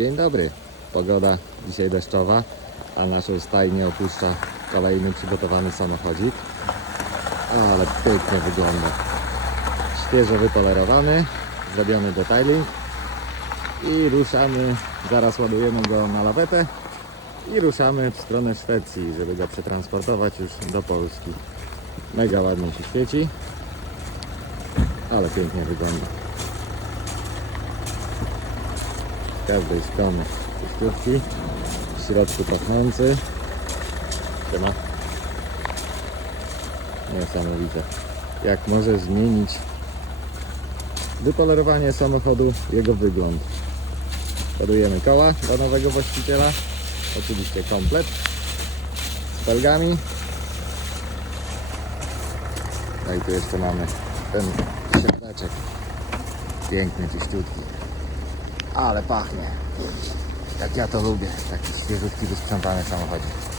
Dzień dobry. Pogoda dzisiaj deszczowa, a naszą stajnię opuszcza kolejny przygotowany samochodzik. Ale pięknie wygląda. Świeżo wypolerowany, zrobiony detailing i ruszamy, zaraz ładujemy go na lawetę i ruszamy w stronę Szwecji, żeby go przetransportować już do Polski. Mega ładnie się świeci, ale pięknie wygląda. Z każdej strony czyściutki, w środku pachnący. Siema. Niesamowite. Jak może zmienić wypolerowanie samochodu, jego wygląd. Ładujemy koła do nowego właściciela. Oczywiście komplet z felgami. No i tu jeszcze mamy ten siadaczek. Piękny, czyściutki. Ale pachnie. Jak ja to lubię. Taki świeżutki, wysprzątany samochodzik.